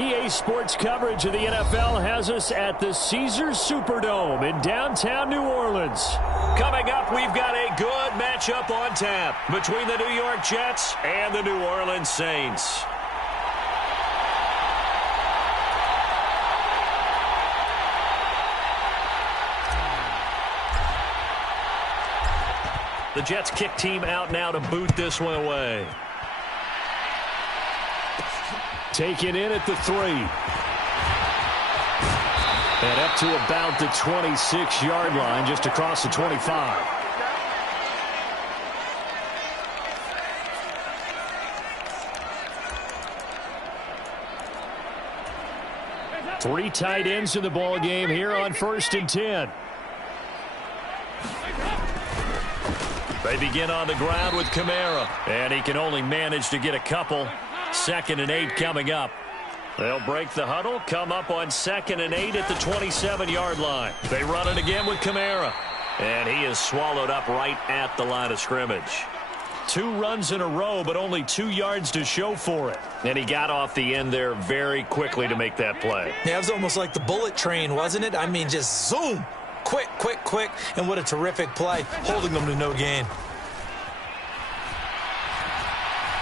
EA Sports coverage of the NFL has us at the Caesars Superdome in downtown New Orleans. Coming up, we've got a good matchup on tap between the New York Jets and the New Orleans Saints. The Jets kick team out now to boot this one away. Taken in at the 3. And up to about the 26-yard line, just across the 25. Three tight ends in the ball game here on 1st and 10. They begin on the ground with Kamara, and he can only manage to get a couple. 2nd and 8 coming up. They'll break the huddle, come up on 2nd and 8 at the 27-yard line. They run it again with Kamara, and he is swallowed up right at the line of scrimmage. 2 runs in a row, but only 2 yards to show for it. And he got off the end there very quickly to make that play. Yeah, it was almost like the bullet train, wasn't it? I mean, just zoom. Quick, quick, quick, and what a terrific play, holding them to no gain.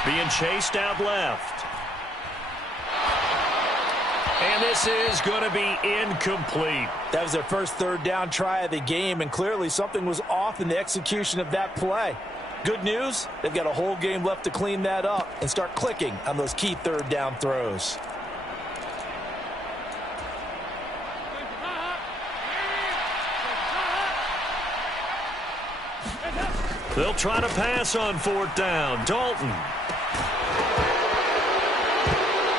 Being chased out left. And this is going to be incomplete. That was their first 3rd down try of the game, and clearly something was off in the execution of that play. Good news, they've got a whole game left to clean that up and start clicking on those key 3rd down throws. They'll try to pass on 4th down. Dalton.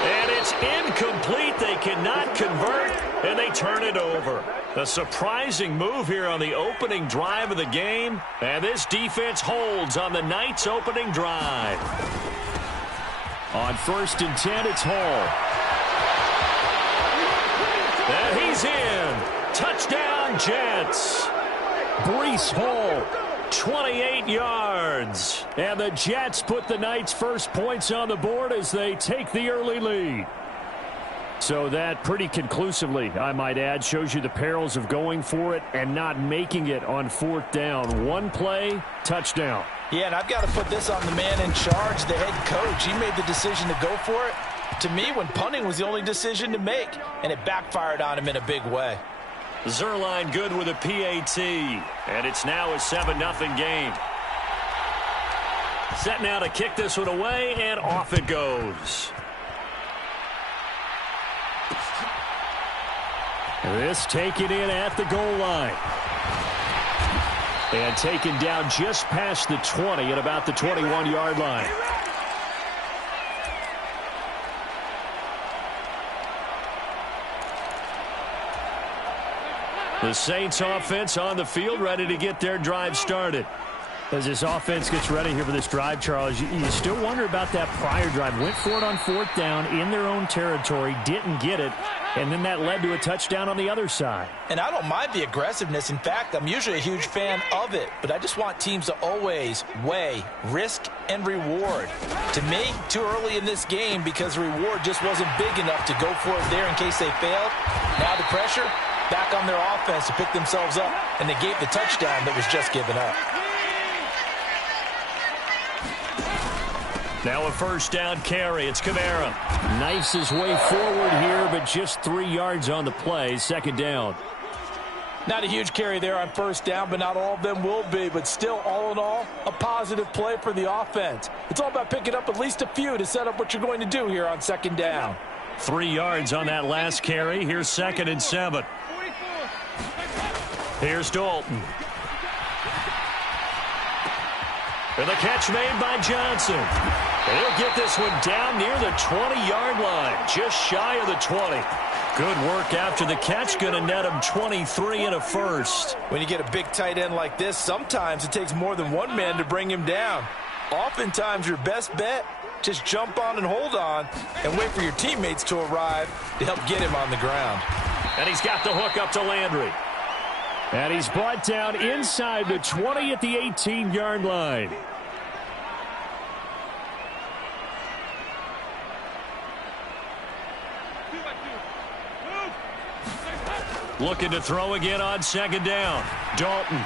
And it's incomplete. They cannot convert, and they turn it over. A surprising move here on the opening drive of the game, and this defense holds on the Knights' opening drive. On 1st and 10, it's Hall. And he's in. Touchdown, Jets. Breece Hall. 28 yards. And the Jets put the Knights' first points on the board as they take the early lead. So that pretty conclusively, I might add, shows you the perils of going for it and not making it on 4th down. One play, touchdown. Yeah, and I've got to put this on the man in charge, the head coach. He made the decision to go for it. To me, when punting was the only decision to make, and it backfired on him in a big way. Zerline good with a PAT, and it's now a 7-0 game. Set now to kick this one away, and off it goes. This taken in at the goal line. And taken down just past the 20 at about the 21-yard line. The Saints offense on the field, ready to get their drive started. As this offense gets ready here for this drive, Charles, you still wonder about that prior drive. Went for it on 4th down in their own territory, didn't get it, and then that led to a touchdown on the other side. And I don't mind the aggressiveness. In fact, I'm usually a huge fan of it, but I just want teams to always weigh risk and reward. To me, too early in this game because the reward just wasn't big enough to go for it there in case they failed. Now the pressure back on their offense to pick themselves up, and they gave the touchdown that was just given up. Now a 1st down carry. It's Kamara. Knifes his way forward here, but just 3 yards on the play. 2nd down. Not a huge carry there on 1st down, but not all of them will be. But still, all in all, a positive play for the offense. It's all about picking up at least a few to set up what you're going to do here on 2nd down. 3 yards on that last carry. Here's 2nd and 7. Here's Dalton. And the catch made by Johnson. And he'll get this one down near the 20-yard line, just shy of the 20. Good work after the catch, going to net him 23 and a first. When you get a big tight end like this, sometimes it takes more than one man to bring him down. Oftentimes, your best bet, just jump on and hold on and wait for your teammates to arrive to help get him on the ground. And he's got the hook up to Landry. And he's brought down inside the 20 at the 18-yard line. Looking to throw again on second down. Dalton.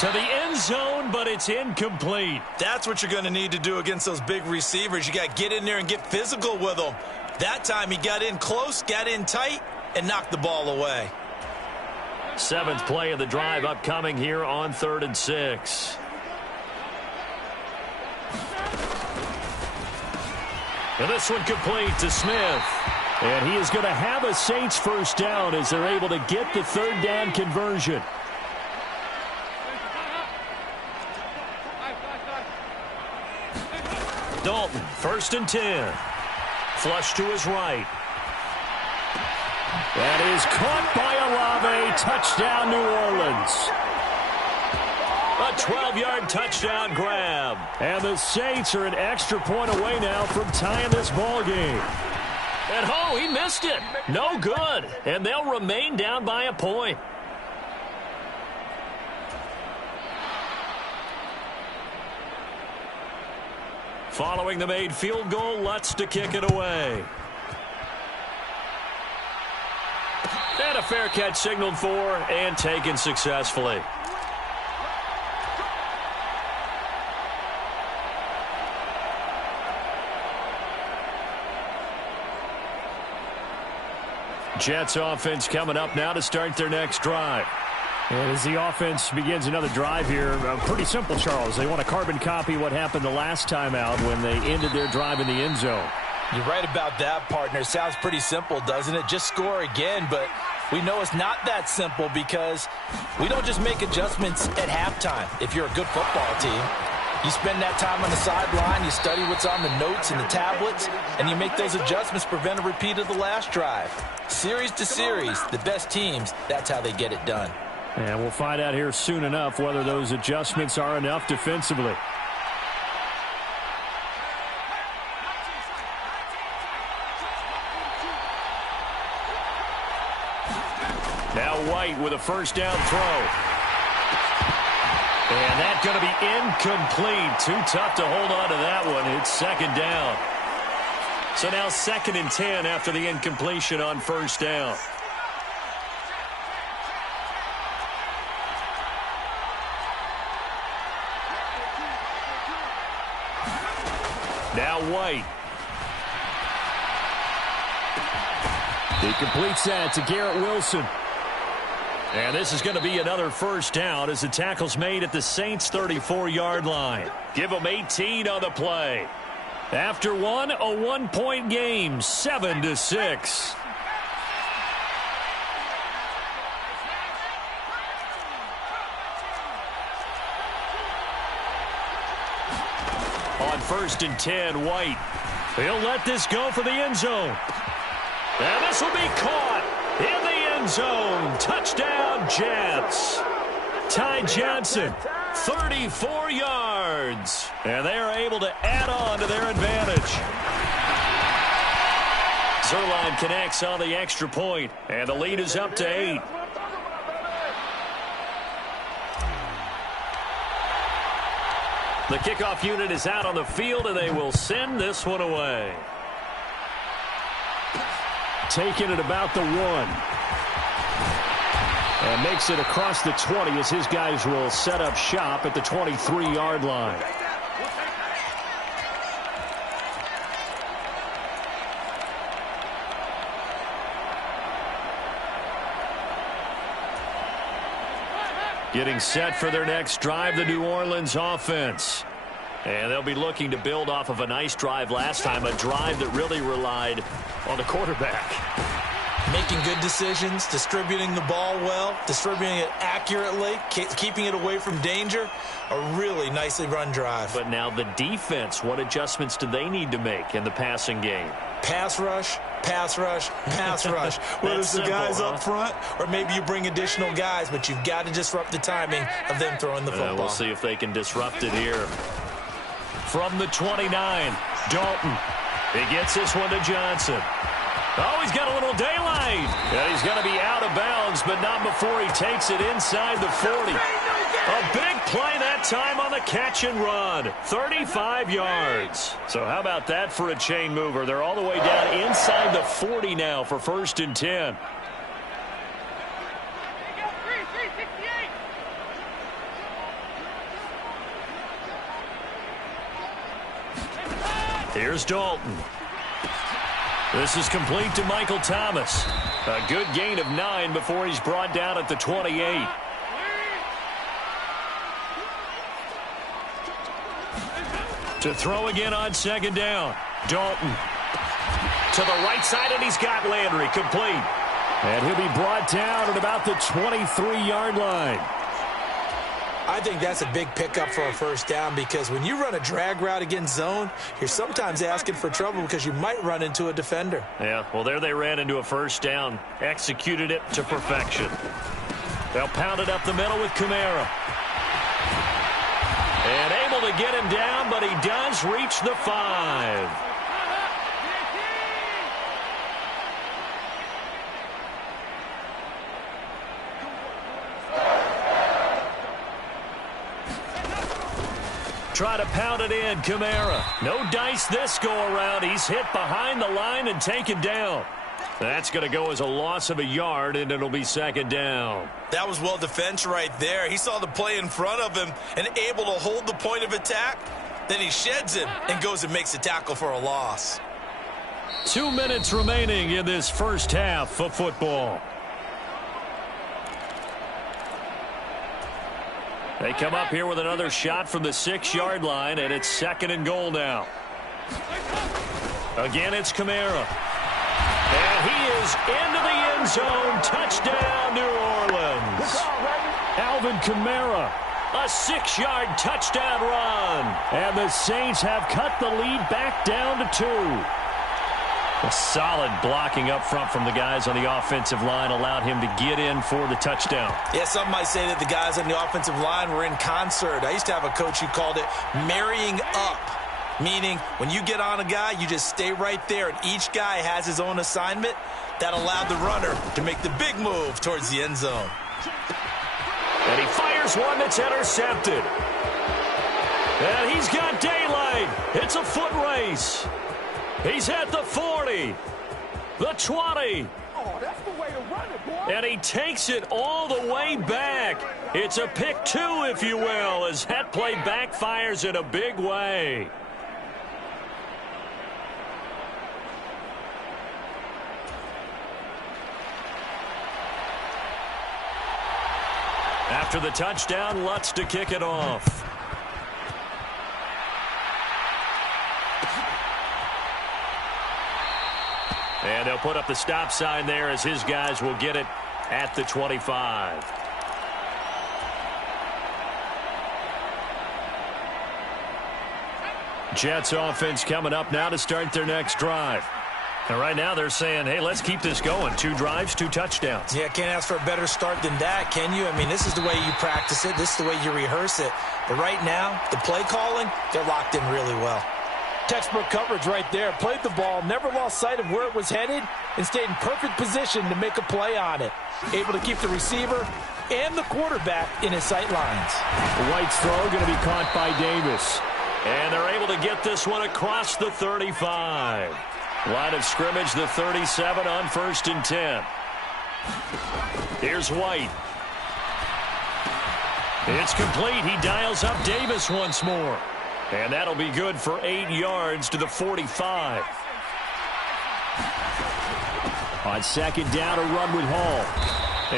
To the end zone, but it's incomplete. That's what you're going to need to do against those big receivers. You got to get in there and get physical with them. That time he got in close, got in tight, and knocked the ball away. 7th play of the drive upcoming here on 3rd and 6. And this one complete to Smith. And he is going to have a Saints first down as they're able to get the 3rd down conversion. Dalton, 1st and 10. Flush to his right. That is caught by Olave. Touchdown, New Orleans. A 12-yard touchdown grab. And the Saints are an extra point away now from tying this ball game. And oh, he missed it. No good. And they'll remain down by a point. Following the made field goal, Lutz to kick it away. And a fair catch signaled for and taken successfully. Jets offense coming up now to start their next drive. And as the offense begins another drive here, pretty simple, Charles. They want to carbon copy what happened the last time out when they ended their drive in the end zone. You're right about that, partner. Sounds pretty simple, doesn't it? Just score again, but we know it's not that simple because we don't just make adjustments at halftime if you're a good football team. You spend that time on the sideline, you study what's on the notes and the tablets, and you make those adjustments to prevent a repeat of the last drive. Series to series, the best teams, that's how they get it done. And we'll find out here soon enough whether those adjustments are enough defensively. Now White with a first down throw. And that's going to be incomplete. Too tough to hold on to that one. It's 2nd down. So now 2nd and 10 after the incompletion on first down. Now White. He completes that to Garrett Wilson. And this is going to be another first down as the tackle's made at the Saints' 34-yard line. Give them 18 on the play. After one, a 1-point game, 7-6. On 1st and 10, White. He'll let this go for the end zone. And this will be caught in the end zone. Touchdown, Jets. Ty Johnson, 34 yards. And they are able to add on to their advantage. Zerline connects on the extra point, and the lead is up to 8. The kickoff unit is out on the field, and they will send this one away. Taking it about the 1. And makes it across the 20 as his guys will set up shop at the 23-yard line. Getting set for their next drive, the New Orleans offense. And they'll be looking to build off of a nice drive last time, a drive that really relied on the quarterback. Making good decisions, distributing the ball well, distributing it accurately, keeping it away from danger. A really nicely run drive. But now the defense, what adjustments do they need to make in the passing game? Pass rush, pass rush, pass rush. Whether it's the guys up front or maybe you bring additional guys, but you've got to disrupt the timing of them throwing the football. We'll see if they can disrupt it here. From the 29, Dalton. He gets this one to Johnson. Oh, he's got a little daylight. And he's going to be out of bounds, but not before he takes it inside the 40. A big play that time on the catch and run. 35 yards. So how about that for a chain mover? They're all the way down inside the 40 now for 1st and 10. Here's Dalton. This is complete to Michael Thomas. A good gain of 9 before he's brought down at the 28. To throw again on second down. Dalton. To the right side, and he's got Landry complete. And he'll be brought down at about the 23-yard line. I think that's a big pickup for a first down because when you run a drag route against zone, you're sometimes asking for trouble because you might run into a defender. Yeah, well, there they ran into a first down. Executed it to perfection. They'll pound it up the middle with Kamara. And able to get him down, but he does reach the 5. Try to pound it in, Kamara. No dice this go-around. He's hit behind the line and taken down. That's going to go as a loss of a yard, and it'll be second down. That was well defense right there. He saw the play in front of him and able to hold the point of attack. Then he sheds him and goes and makes a tackle for a loss. 2 minutes remaining in this first half of football. They come up here with another shot from the 6-yard line, and it's second and goal now. Again, it's Kamara. And he is into the end zone. Touchdown, New Orleans. Alvin Kamara. A 6-yard touchdown run. And the Saints have cut the lead back down to 2. A solid blocking up front from the guys on the offensive line allowed him to get in for the touchdown. Yeah, some might say that the guys on the offensive line were in concert. I used to have a coach who called it marrying up, meaning when you get on a guy, you just stay right there, and each guy has his own assignment. That allowed the runner to make the big move towards the end zone. And he fires one that's intercepted. And he's got daylight. It's a foot race. He's at the 40, the 20. Oh, that's the way to run it, boy. And he takes it all the way back. It's a pick 2, if you will, as that play backfires in a big way. After the touchdown, Lutz to kick it off. And they'll put up the stop sign there as his guys will get it at the 25. Jets offense coming up now to start their next drive. And right now they're saying, hey, let's keep this going. 2 drives, 2 touchdowns. Yeah, can't ask for a better start than that, can you? I mean, this is the way you practice it. This is the way you rehearse it. But right now, the play calling, they're locked in really well. Textbook coverage right there. Played the ball, never lost sight of where it was headed, and stayed in perfect position to make a play on it. Able to keep the receiver and the quarterback in his sight lines. White's throw going to be caught by Davis. And they're able to get this one across the 35. Line of scrimmage, the 37 on 1st and 10. Here's White. It's complete. He dials up Davis once more. And that'll be good for 8 yards to the 45. On second down, a run with Hall.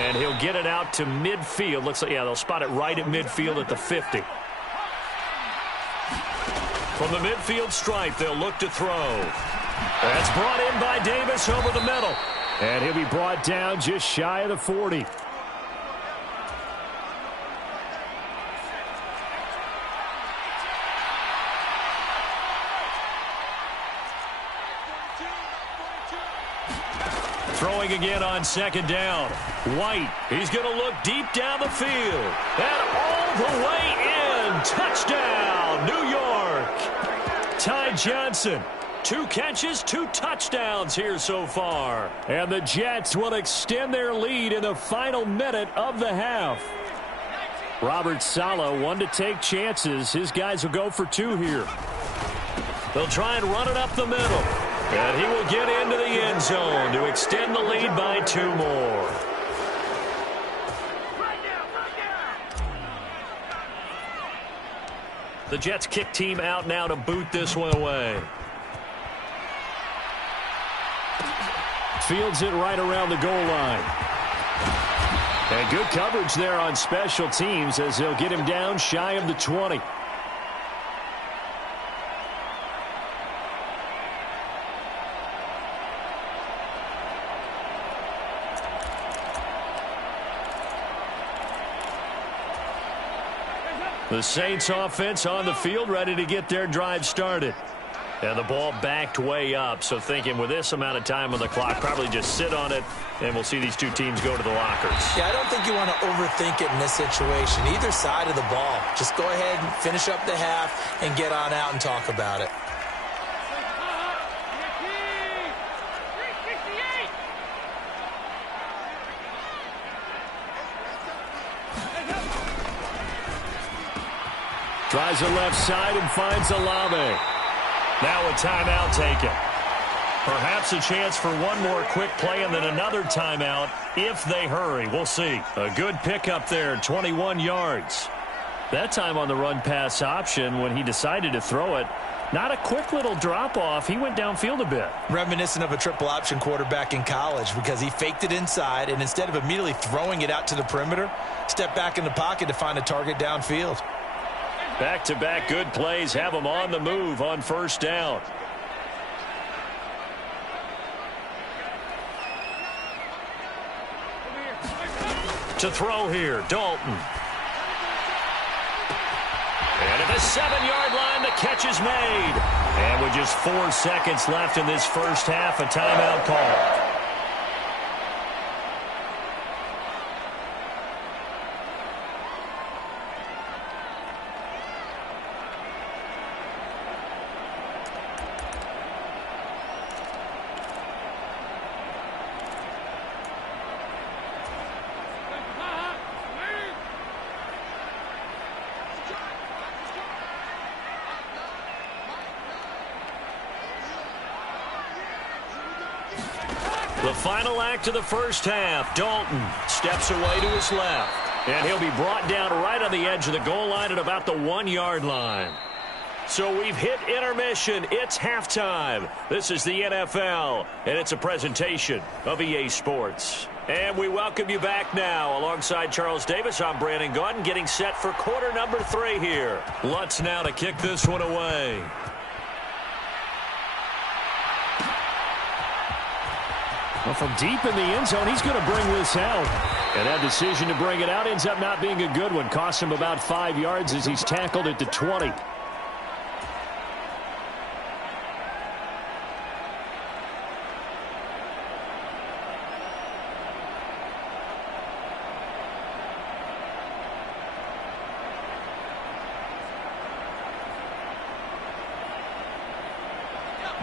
And he'll get it out to midfield. Looks like, yeah, they'll spot it right at midfield at the 50. From the midfield stripe, they'll look to throw. That's brought in by Davis over the middle. And he'll be brought down just shy of the 40. Throwing again on second down. White, he's going to look deep down the field. And all the way in. Touchdown, New York. Ty Johnson. 2 catches, 2 touchdowns here so far. And the Jets will extend their lead in the final minute of the half. Robert Saleh, one to take chances. His guys will go for 2 here. They'll try and run it up the middle. And he will get into the end zone to extend the lead by 2 more. The Jets kick team out now to boot this one away. Fields it right around the goal line. And good coverage there on special teams as they'll get him down shy of the 20. The Saints offense on the field, ready to get their drive started. And the ball backed way up, so thinking with this amount of time on the clock, probably just sit on it, and we'll see these two teams go to the lockers. Yeah, I don't think you want to overthink it in this situation, either side of the ball. Just go ahead and finish up the half and get on out and talk about it. Tries the left side and finds Olave. Now a timeout taken. Perhaps a chance for one more quick play and then another timeout if they hurry. We'll see. A good pickup there, 21 yards. That time on the run-pass option when he decided to throw it, not a quick little drop-off. He went downfield a bit. Reminiscent of a triple option quarterback in college because he faked it inside and instead of immediately throwing it out to the perimeter, stepped back in the pocket to find a target downfield. Back-to-back good plays have them on the move on first down. To throw here, Dalton. And at the 7-yard line, the catch is made. And with just 4 seconds left in this first half, a timeout call. The final act of the first half. Dalton steps away to his left. And he'll be brought down right on the edge of the goal line at about the 1-yard line. So we've hit intermission. It's halftime. This is the NFL, and it's a presentation of EA Sports. And we welcome you back now. Alongside Charles Davis, I'm Brandon Gaudin, getting set for quarter number 3 here. Lutz now to kick this one away. Well, from deep in the end zone, he's going to bring this out. And that decision to bring it out ends up not being a good one. Costs him about 5 yards as he's tackled at the 20.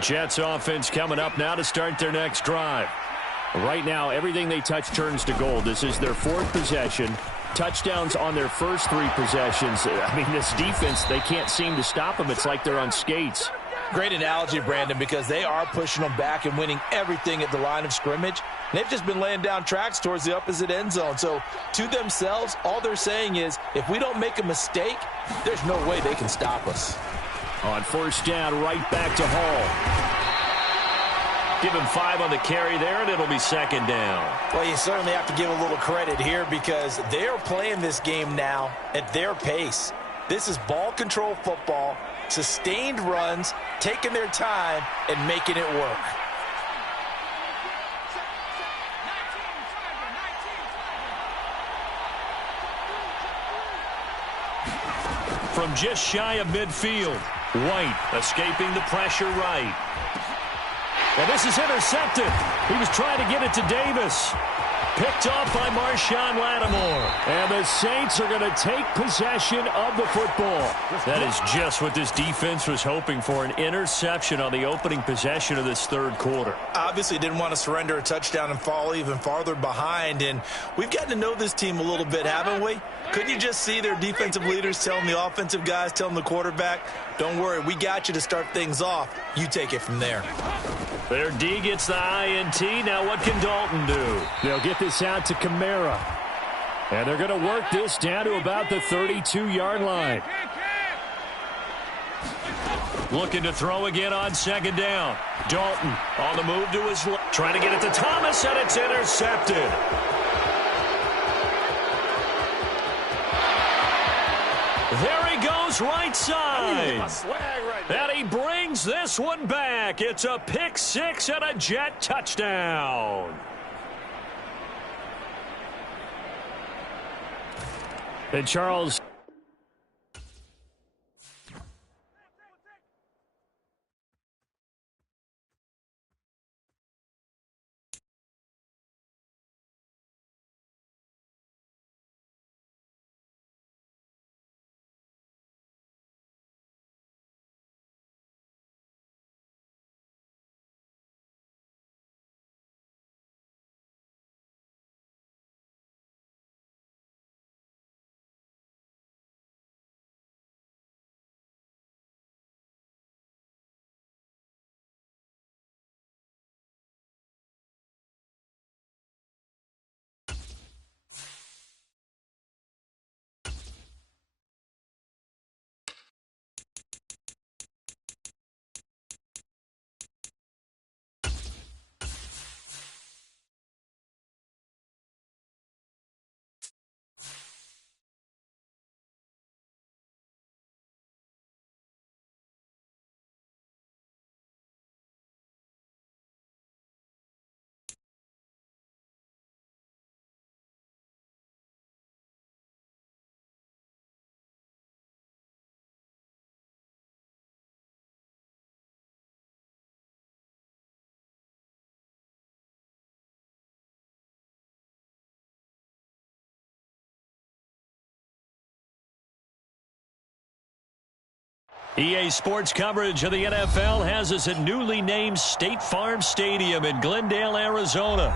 Jets offense coming up now to start their next drive. Right now, everything they touch turns to gold. This is their 4th possession. Touchdowns on their first 3 possessions. I mean, this defense, they can't seem to stop them. It's like they're on skates. Great analogy, Brandon, because they are pushing them back and winning everything at the line of scrimmage. They've just been laying down tracks towards the opposite end zone. So, to themselves, all they're saying is, if we don't make a mistake, there's no way they can stop us. On first down, right back to Hall. Give him 5 on the carry there, and it'll be second down. Well, you certainly have to give a little credit here because they are playing this game now at their pace. This is ball control football, sustained runs, taking their time, and making it work. From just shy of midfield, White escaping the pressure right. And this is intercepted. He was trying to get it to Davis. Picked off by Marshawn Lattimore. And the Saints are going to take possession of the football. That is just what this defense was hoping for, an interception on the opening possession of this third quarter. Obviously didn't want to surrender a touchdown and fall even farther behind. And we've gotten to know this team a little bit, haven't we? Couldn't you just see their defensive leaders telling the offensive guys, telling the quarterback, don't worry, we got you to start things off. You take it from there. Their D gets the INT. Now what can Dalton do? They'll get this out to Kamara. And they're going to work this down to about the 32-yard line. Looking to throw again on second down. Dalton on the move to his left. Trying to get it to Thomas, and it's intercepted. There he goes right side. And he brings this one back. It's a pick six and a Jet touchdown. And Charles. EA Sports coverage of the NFL has us at newly named State Farm Stadium in Glendale, Arizona.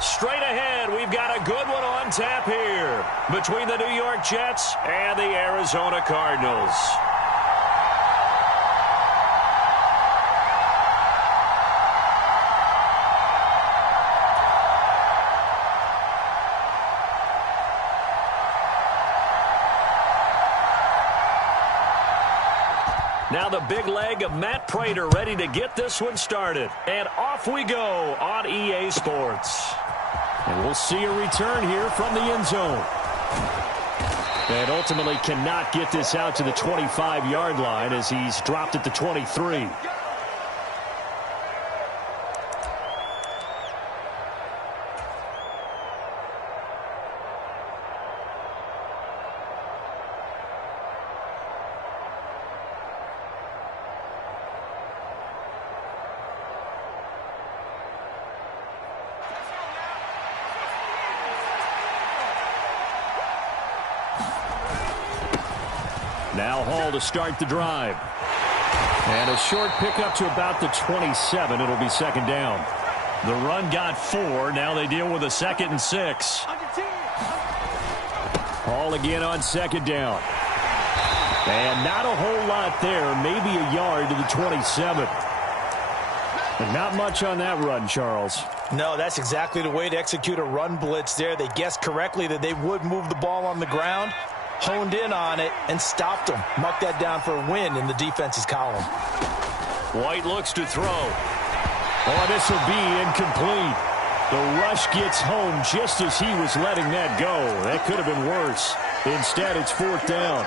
Straight ahead, we've got a good one on tap here between the New York Jets and the Arizona Cardinals. Now the big leg of Matt Prater ready to get this one started. And off we go on EA Sports. And we'll see a return here from the end zone. And ultimately cannot get this out to the 25-yard line as he's dropped at the 23. Now Hall to start the drive. And a short pickup to about the 27. It'll be second down. The run got 4. Now they deal with a 2nd and 6. Hall again on second down. And not a whole lot there. Maybe a yard to the 27. But not much on that run, Charles. No, that's exactly the way to execute a run blitz there. They guessed correctly that they would move the ball on the ground, honed in on it, and stopped them. Mark that down for a win in the defense's column. White looks to throw. Oh, this will be incomplete. The rush gets home just as he was letting that go. That could have been worse. Instead, it's 4th down.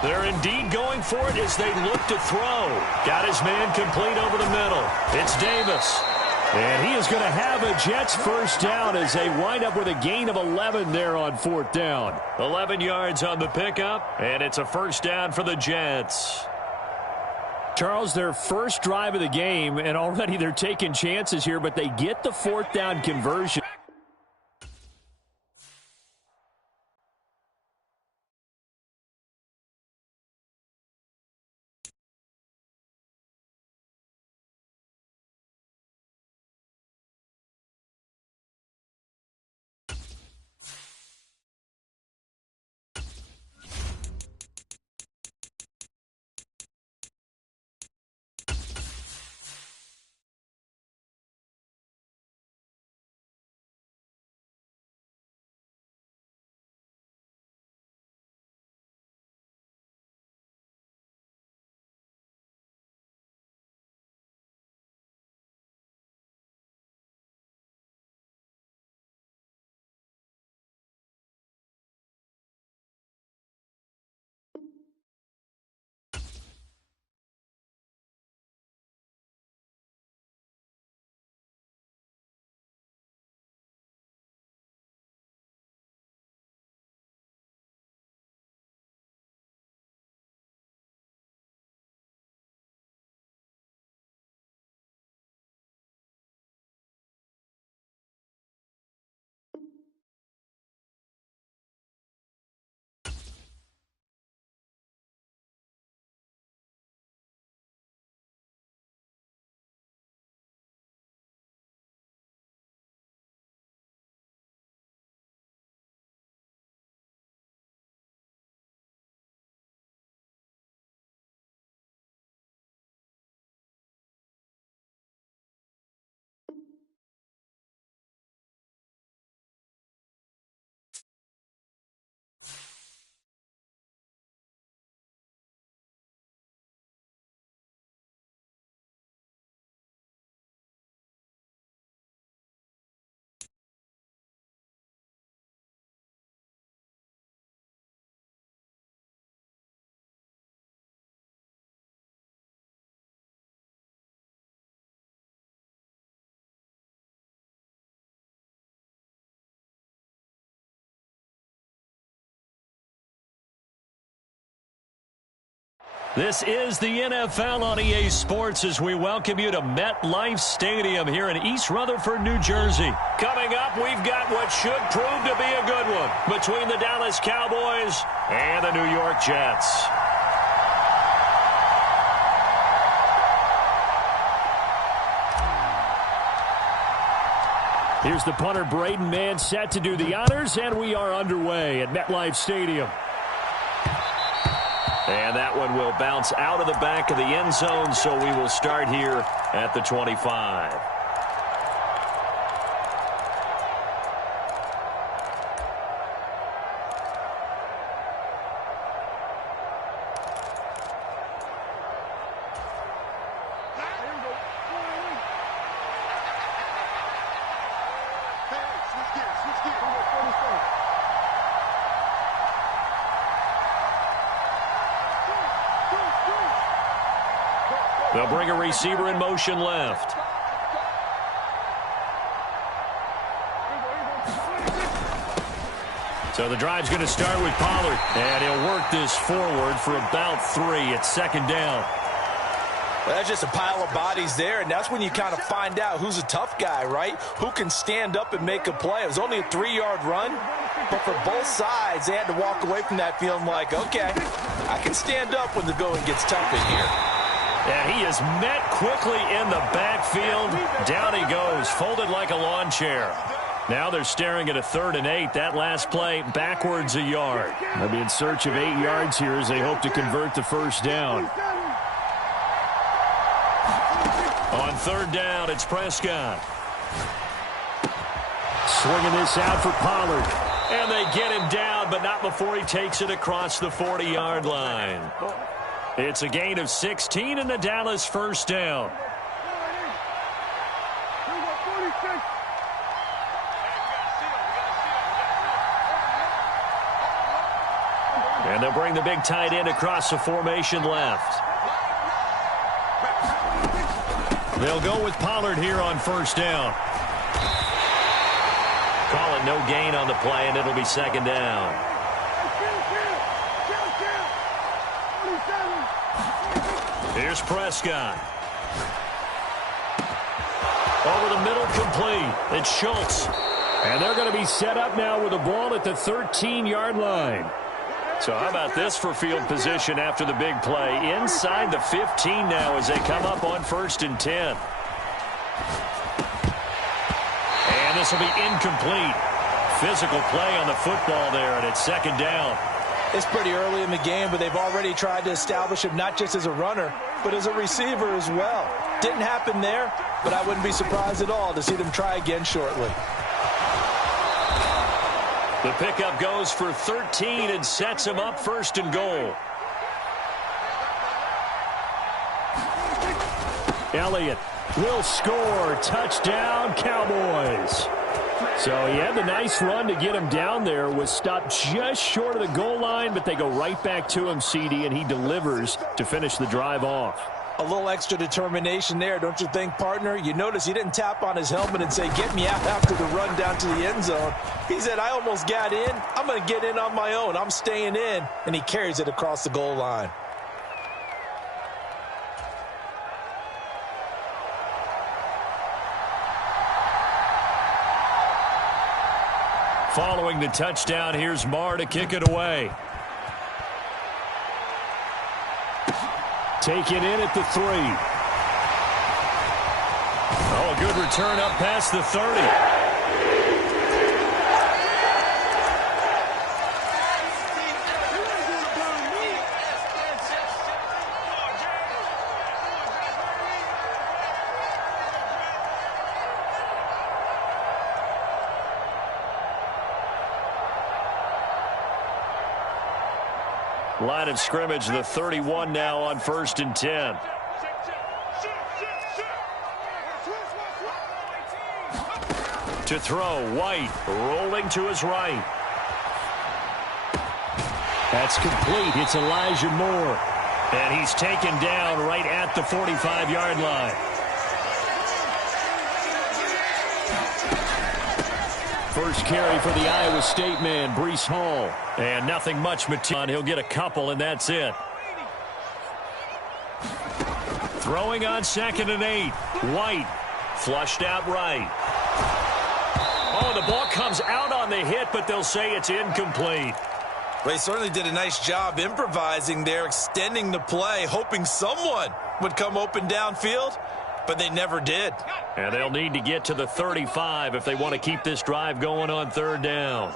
They're indeed going for it as they look to throw. Got his man complete over the middle. It's Davis. And he is going to have a Jets first down as they wind up with a gain of 11 there on 4th down. 11 yards on the pickup, and it's a first down for the Jets. Charles, their first drive of the game, and already they're taking chances here, but they get the 4th down conversion. This is the NFL on EA Sports as we welcome you to MetLife Stadium here in East Rutherford, New Jersey. Coming up, we've got what should prove to be a good one between the Dallas Cowboys and the New York Jets. Here's the punter, Braden Mann, set to do the honors, and we are underway at MetLife Stadium. And that one will bounce out of the back of the end zone, so we will start here at the 25. They'll bring a receiver in motion left. So the drive's going to start with Pollard. And he'll work this forward for about 3 at second down. Well, that's just a pile of bodies there, and that's when you kind of find out who's a tough guy, right? Who can stand up and make a play. It was only a 3-yard run, but for both sides, they had to walk away from that feeling like, okay, I can stand up when the going gets tough in here. And he is met quickly in the backfield. Down he goes, folded like a lawn chair. Now they're staring at a 3rd and 8. That last play, backwards a yard. They'll be in search of 8 yards here as they hope to convert the first down. On 3rd down, it's Prescott. Swinging this out for Pollard. And they get him down, but not before he takes it across the 40-yard line. It's a gain of 16 and the Dallas first down. And they'll bring the big tight end across the formation left. They'll go with Pollard here on first down. Call it no gain on the play, and it'll be second down. Here's Prescott. Over the middle, complete. It's Schultz. And they're going to be set up now with the ball at the 13-yard line. So how about this for field position after the big play? Inside the 15 now as they come up on 1st and 10. And this will be incomplete. Physical play on the football there, and it's second down. It's pretty early in the game, but they've already tried to establish him not just as a runner, but as a receiver as well. Didn't happen there, but I wouldn't be surprised at all to see them try again shortly. The pickup goes for 13 and sets him up 1st and goal. Elliott will score. Touchdown, Cowboys. So he had the nice run to get him down there. Was stopped just short of the goal line, but they go right back to him, CD, and he delivers to finish the drive off. A little extra determination there, don't you think, partner? You notice he didn't tap on his helmet and say, get me out after the run down to the end zone. He said, I almost got in. I'm going to get in on my own. I'm staying in. And he carries it across the goal line. Following the touchdown, here's Marr to kick it away. Taken in at the 3. Oh, a good return up past the 30. Line of scrimmage, the 31 now on 1st and 10. To throw, White rolling to his right. That's complete. It's Elijah Moore. And he's taken down right at the 45-yard line. First carry for the Iowa State man, Breece Hall. And nothing much material. He'll get a couple, and that's it. Throwing on 2nd and 8. White flushed out right. Oh, the ball comes out on the hit, but they'll say it's incomplete. Well, he certainly did a nice job improvising there, extending the play, hoping someone would come open downfield, but they never did. And they'll need to get to the 35 if they want to keep this drive going on 3rd down.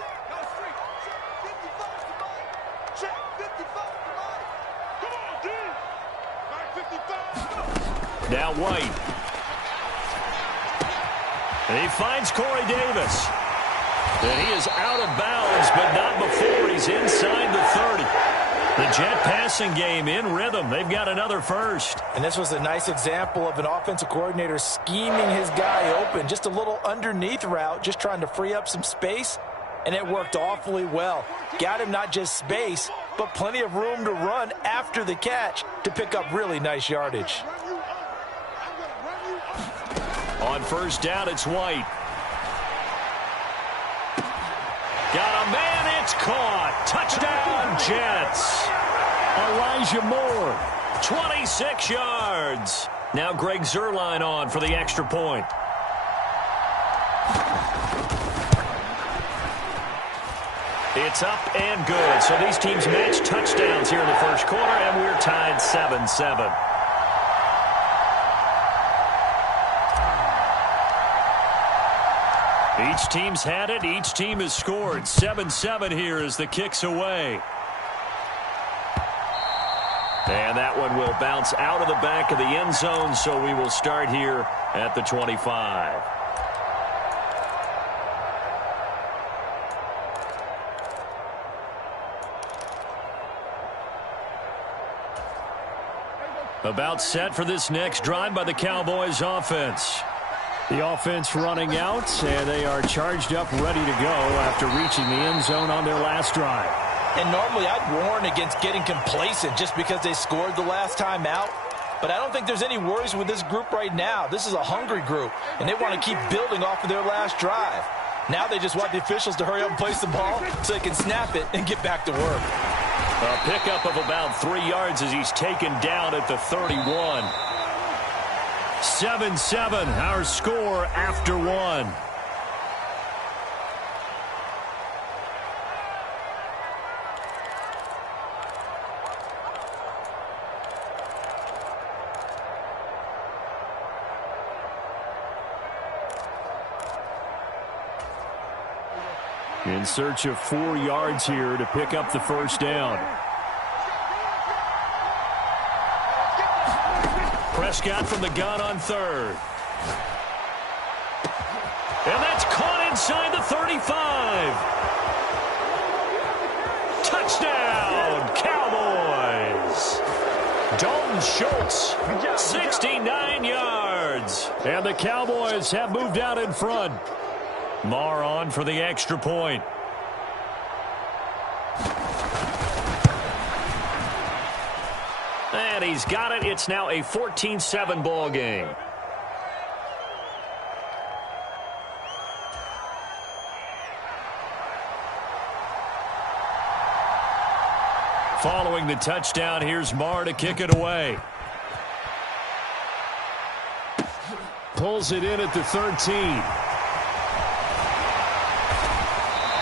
Now White. And he finds Corey Davis. And he is out of bounds, but not before he's inside the 30. The Jet passing game in rhythm. They've got another first. And this was a nice example of an offensive coordinator scheming his guy open. Just a little underneath route, just trying to free up some space. And it worked awfully well. Got him not just space, but plenty of room to run after the catch to pick up really nice yardage. On 1st down, it's White. Got a man, it's caught. Touchdown, Jets. Elijah Moore, 26 yards. Now Greg Zuerlein on for the extra point. It's up and good. So these teams match touchdowns here in the 1st quarter, and we're tied 7-7. Each team's had it. Each team has scored. 7-7 here as the kick's away. And that one will bounce out of the back of the end zone, so we will start here at the 25. About set for this next drive by the Cowboys offense. The offense running out, and they are charged up, ready to go after reaching the end zone on their last drive. And normally I'd warn against getting complacent just because they scored the last time out. But I don't think there's any worries with this group right now. This is a hungry group, and they want to keep building off of their last drive. Now they just want the officials to hurry up and place the ball so they can snap it and get back to work. A pickup of about 3 yards as he's taken down at the 31. 7-7, our score after one. In search of 4 yards here to pick up the 1st down. Prescott from the gun on 3rd. And that's caught inside the 35. Touchdown, Cowboys. Dalton Schultz, 69 yards. And the Cowboys have moved out in front. Marr on for the extra point. And he's got it. It's now a 14-7 ball game. Following the touchdown, here's Marr to kick it away. Pulls it in at the 13.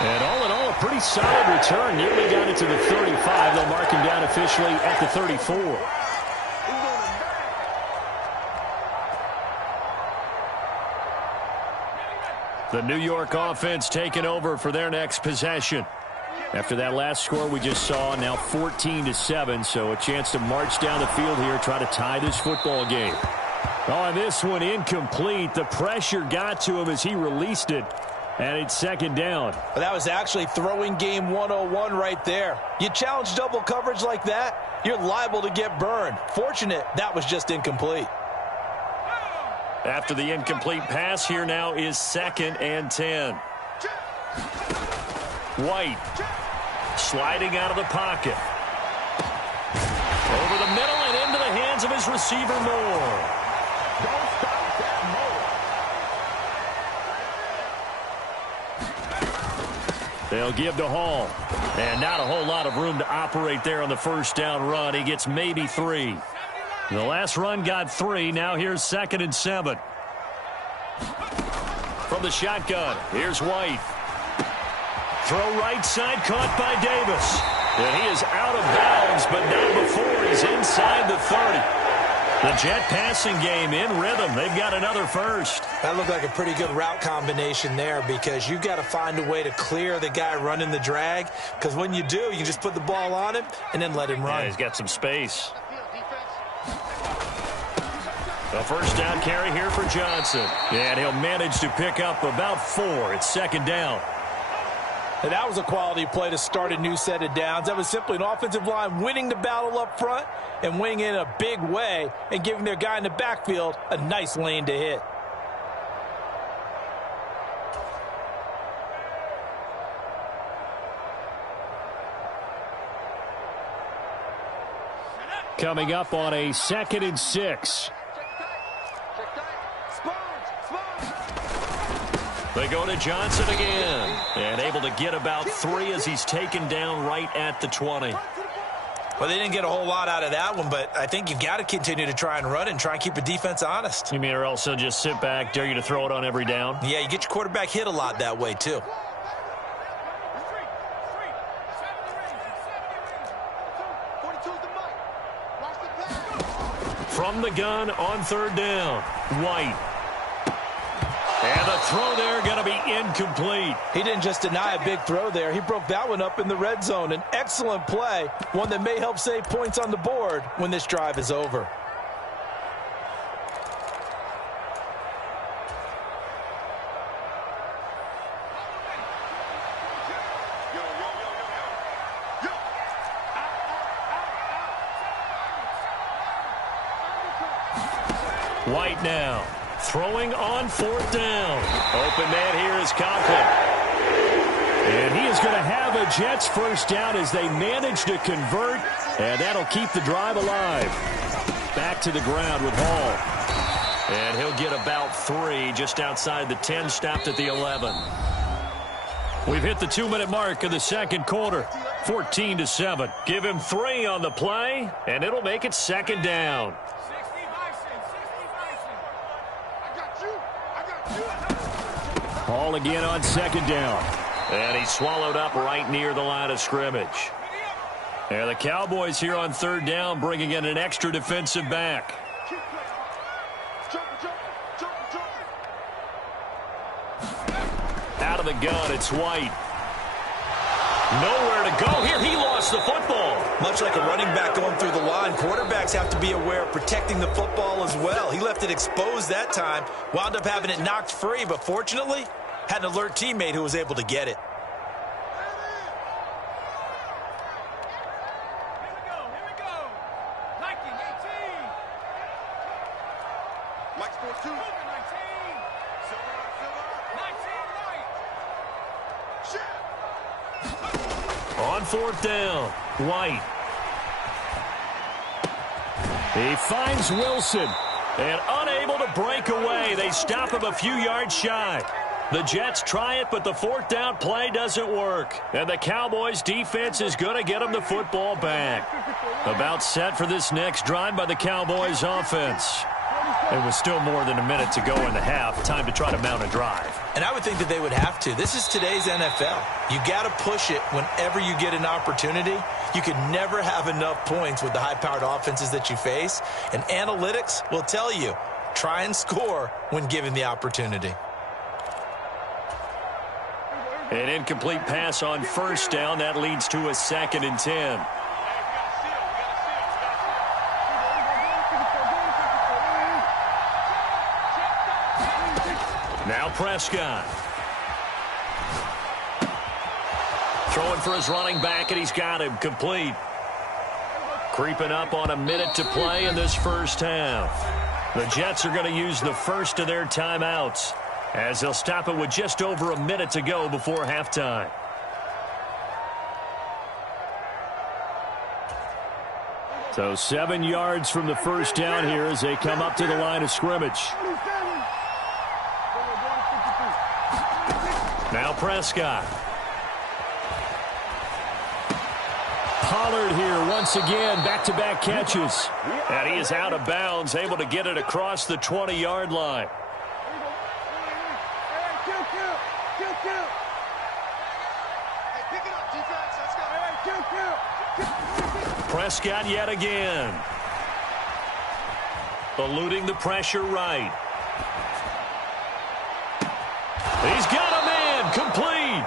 And all in all, a pretty solid return. Nearly got it to the 35. They'll mark him down officially at the 34. The New York offense taking over for their next possession. After that last score we just saw, now 14-7, so a chance to march down the field here, try to tie this football game. On this one, incomplete. The pressure got to him as he released it. And it's 2nd down. That was actually throwing game 101 right there. You challenge double coverage like that, you're liable to get burned. Fortunate that was just incomplete. After the incomplete pass, here now is 2nd and 10. White sliding out of the pocket. Over the middle and into the hands of his receiver, Moore. Don't stop that Moore. They'll give to Hall. And not a whole lot of room to operate there on the 1st down run. He gets maybe 3. The last run got 3. Now here's 2nd and 7. From the shotgun, here's White. Throw right side, caught by Davis. And he is out of bounds, but not before he's inside the 30. The Jet passing game in rhythm. They've got another first. That looked like a pretty good route combination there, because you've got to find a way to clear the guy running the drag, because when you do, you can just put the ball on him and then let him run. Yeah, he's got some space. A first down carry here for Johnson. And he'll manage to pick up about 4. It's 2nd down. And that was a quality play to start a new set of downs. That was simply an offensive line winning the battle up front and winning in a big way and giving their guy in the backfield a nice lane to hit. Coming up on a 2nd and 6. They go to Johnson again. And able to get about 3 as he's taken down right at the 20. Well, they didn't get a whole lot out of that one, but I think you've got to continue to try and run and try and keep the defense honest. You mean, or else they'll just sit back, dare you to throw it on every down? Yeah, you get your quarterback hit a lot that way, too. From the gun on 3rd down, White. And the throw there going to be incomplete. He didn't just deny a big throw there. He broke that one up in the red zone. An excellent play, one that may help save points on the board when this drive is over. White now. Throwing on 4th down. Open man here is Conklin. And he is going to have a Jets first down as they manage to convert. And that'll keep the drive alive. Back to the ground with Hall. And he'll get about 3 just outside the 10, stopped at the 11. We've hit the 2-minute mark of the 2nd quarter. 14-7. Give him 3 on the play, and it'll make it 2nd down. Hall again on 2nd down. And he's swallowed up right near the line of scrimmage. And the Cowboys here on 3rd down bringing in an extra defensive back. Out of the gun, it's White. Nowhere to go here. He lost the football. Much like a running back going through the line, quarterbacks have to be aware of protecting the football as well. He left it exposed that time, wound up having it knocked free, but fortunately, had an alert teammate who was able to get it. On 4th down, White. He finds Wilson. And unable to break away. They stop him a few yards shy. The Jets try it, but the 4th down play doesn't work. And the Cowboys defense is going to get them the football back. About set for this next drive by the Cowboys offense. There was still more than a minute to go in the half. Time to try to mount a drive. And I would think that they would have to. This is today's NFL. You got to push it whenever you get an opportunity. You can never have enough points with the high-powered offenses that you face. And analytics will tell you, try and score when given the opportunity. An incomplete pass on 1st down. That leads to a 2nd and 10. Now Prescott. Throwing for his running back, and he's got him complete. Creeping up on a minute to play in this first half. The Jets are going to use the first of their timeouts as they'll stop it with just over a minute to go before halftime. So 7 yards from the first down here as they come up to the line of scrimmage. Now Prescott. Pollard here once again, back-to-back catches. And he is out of bounds, able to get it across the 20-yard line. Prescott yet again. Eluding the pressure right. He's got a man complete.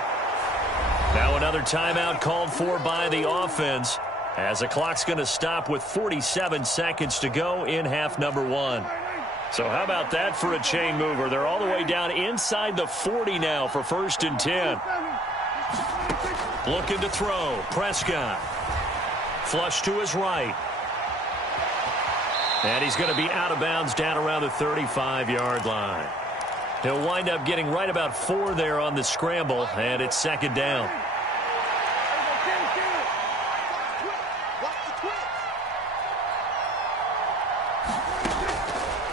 Now another timeout called for by the offense as the clock's going to stop with 47 seconds to go in half number one. So how about that for a chain mover? They're all the way down inside the 40 now for 1st and 10. Looking to throw. Prescott. Flush to his right. And he's going to be out of bounds down around the 35-yard line. He'll wind up getting right about 4 there on the scramble, and it's 2nd down.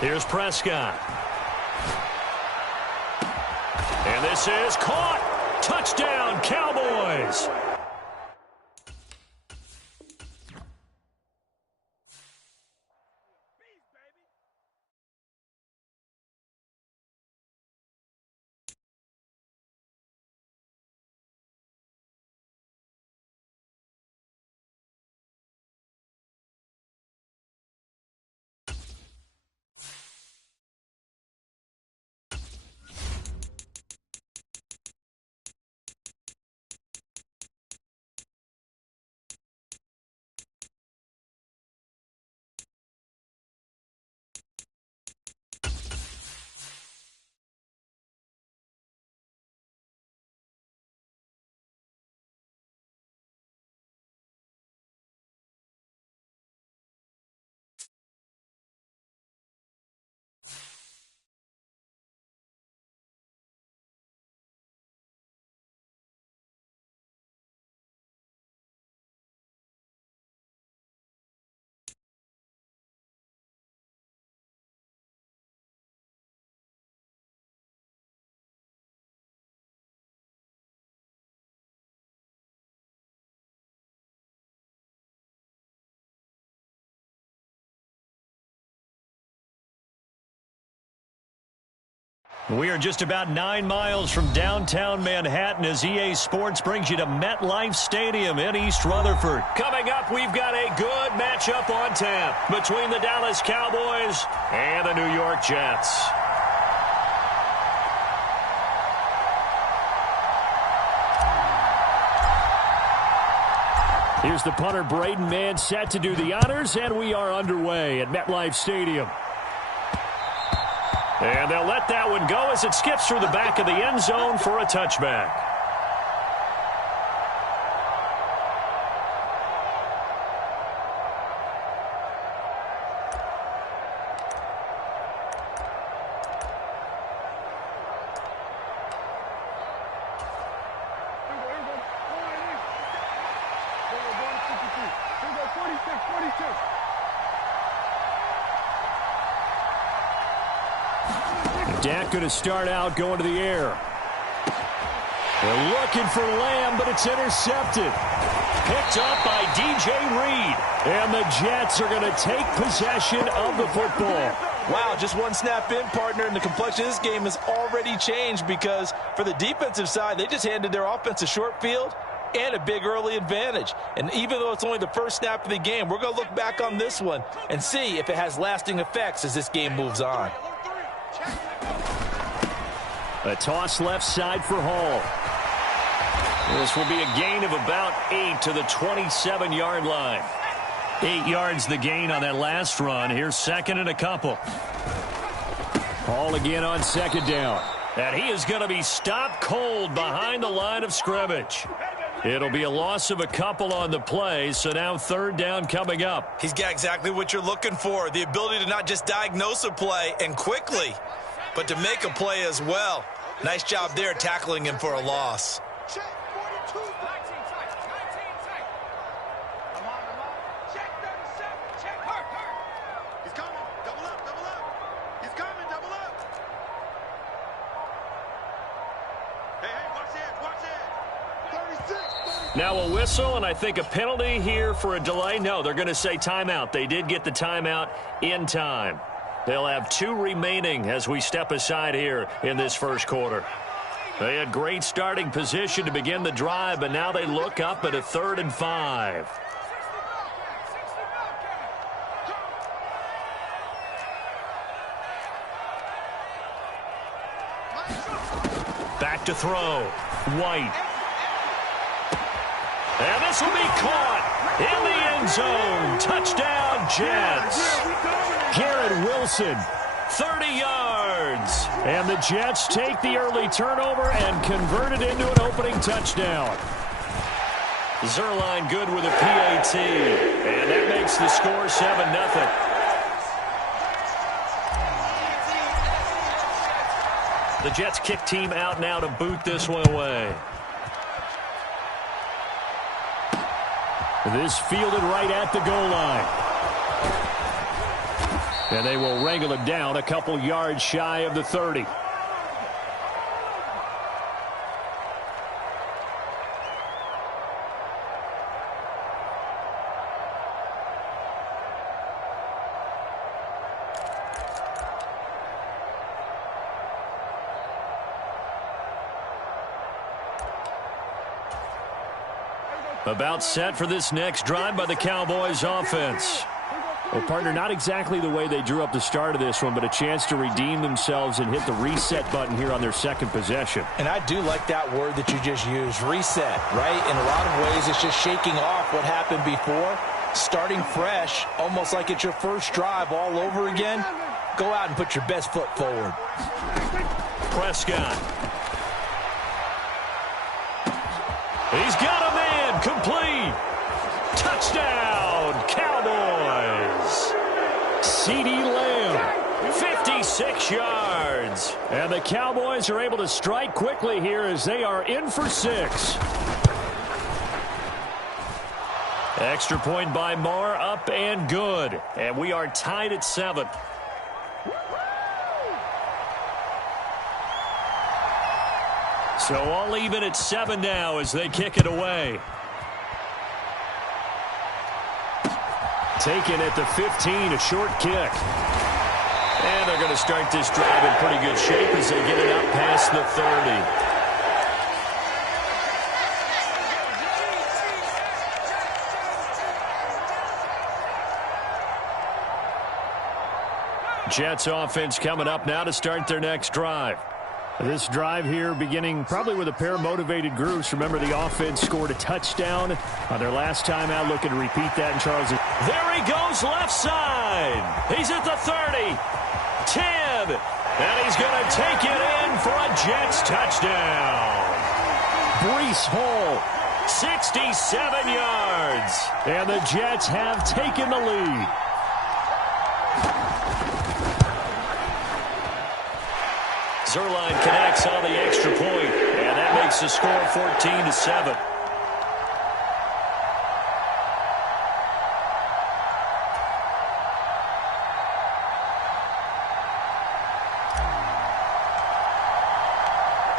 Here's Prescott. And this is caught. Touchdown, Cowboys. We are just about 9 miles from downtown Manhattan as EA Sports brings you to MetLife Stadium in East Rutherford. Coming up, we've got a good matchup on tap between the Dallas Cowboys and the New York Jets. Here's the punter, Braden Mann, set to do the honors, and we are underway at MetLife Stadium. And they'll let that one go as it skips through the back of the end zone for a touchback. Dak going to start out going to the air. They're looking for Lamb, but it's intercepted. Picked up by DJ Reed. And the Jets are going to take possession of the football. Wow, just one snap in, partner, and the complexion of this game has already changed because for the defensive side, they just handed their offense a short field and a big early advantage. And even though it's only the first snap of the game, we're going to look back on this one and see if it has lasting effects as this game moves on. A toss left side for Hall. This will be a gain of about 8 to the 27-yard line. 8 yards the gain on that last run. Here's 2nd and a couple. Hall again on 2nd down. And he is going to be stopped cold behind the line of scrimmage. It'll be a loss of a couple on the play, so now 3rd down coming up. He's got exactly what you're looking for, the ability to not just diagnose a play and quickly, but to make a play as well. Nice job there tackling him for a loss. Check 42. 19 tight. 19 tight. Come on. Check 37. Check. Hurt. He's coming. Double up. He's coming. Double up. Hey, watch this. 36. Now a whistle, and I think a penalty here for a delay. No, they're going to say timeout. They did get the timeout in time. They'll have 2 remaining as we step aside here in this first quarter. They had great starting position to begin the drive, but now they look up at a 3rd and 5. Back to throw. White. And this will be caught in the end zone. Touchdown, Jets. Garrett Wilson. 30 yards. And the Jets take the early turnover and convert it into an opening touchdown. Zerline good with a PAT. And that makes the score 7-0. The Jets kick team out now to boot this one away. This fielded right at the goal line. And they will wrangle it down a couple yards shy of the 30. About set for this next drive by the Cowboys offense. Well, partner, not exactly the way they drew up the start of this one, but a chance to redeem themselves and hit the reset button here on their second possession. And I do like that word that you just used, reset, right? In a lot of ways, it's just shaking off what happened before, starting fresh, almost like it's your first drive all over again. Go out and put your best foot forward. Prescott. He's got a man, complete. Touchdown, Cowboys. CeeDee Lamb, 56 yards. And the Cowboys are able to strike quickly here as they are in for 6. Extra point by Marr, up and good. And we are tied at 7. So all even at 7 now as they kick it away. Taken at the 15, a short kick. And they're going to start this drive in pretty good shape as they get it up past the 30. Jets offense coming up now to start their next drive. This drive here beginning probably with a pair of motivated groups. Remember, the offense scored a touchdown on their last time out. Looking to repeat that in Charles. There he goes left side. He's at the 30. 10. And he's going to take it in for a Jets touchdown. Breece Hall. 67 yards. And the Jets have taken the lead. Zerline connects on the extra point, and that makes the score 14-7.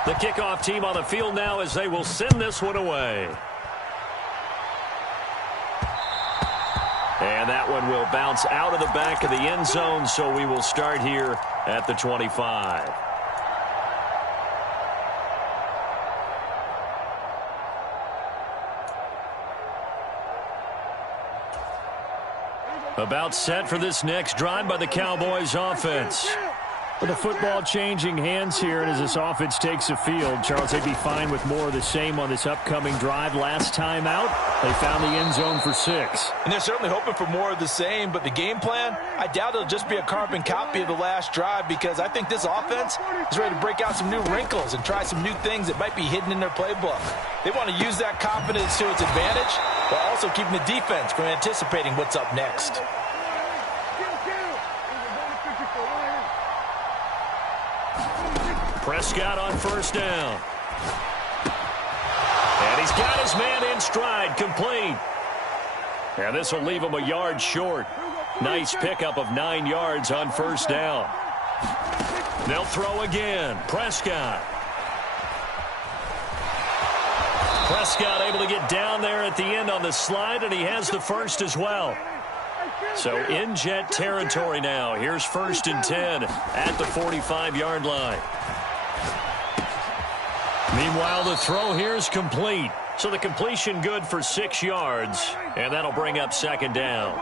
The kickoff team on the field now as they will send this one away. And that one will bounce out of the back of the end zone, so we will start here at the 25. About set for this next drive by the Cowboys offense. With the football changing hands here, and as this offense takes the field, Charles, they'd be fine with more of the same on this upcoming drive. Last time out, they found the end zone for 6. And they're certainly hoping for more of the same, but the game plan, I doubt it'll just be a carbon copy of the last drive, because I think this offense is ready to break out some new wrinkles and try some new things that might be hidden in their playbook. They want to use that confidence to its advantage, while also keeping the defense from anticipating what's up next. Prescott on first down. And he's got his man in stride, complete. And this will leave him a yard short. Nice pickup of 9 yards on first down. They'll throw again. Prescott Prescott able to get down there at the end on the slide, and he has the first as well. So in Jet territory now. Here's 1st and 10 at the 45-yard line. Meanwhile, the throw here is complete. So the completion good for 6 yards, and that'll bring up 2nd down.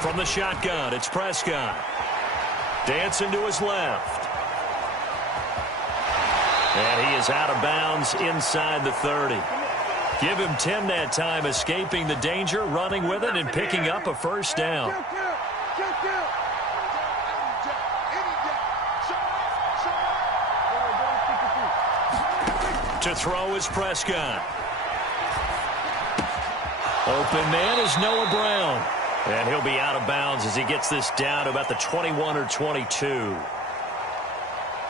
From the shotgun, it's Prescott. Dancing to his left. And he is out of bounds inside the 30. Give him 10 that time, escaping the danger, running with it, and picking up a 1st down. To throw is Prescott. Open man is Noah Brown. And he'll be out of bounds as he gets this down to about the 21 or 22.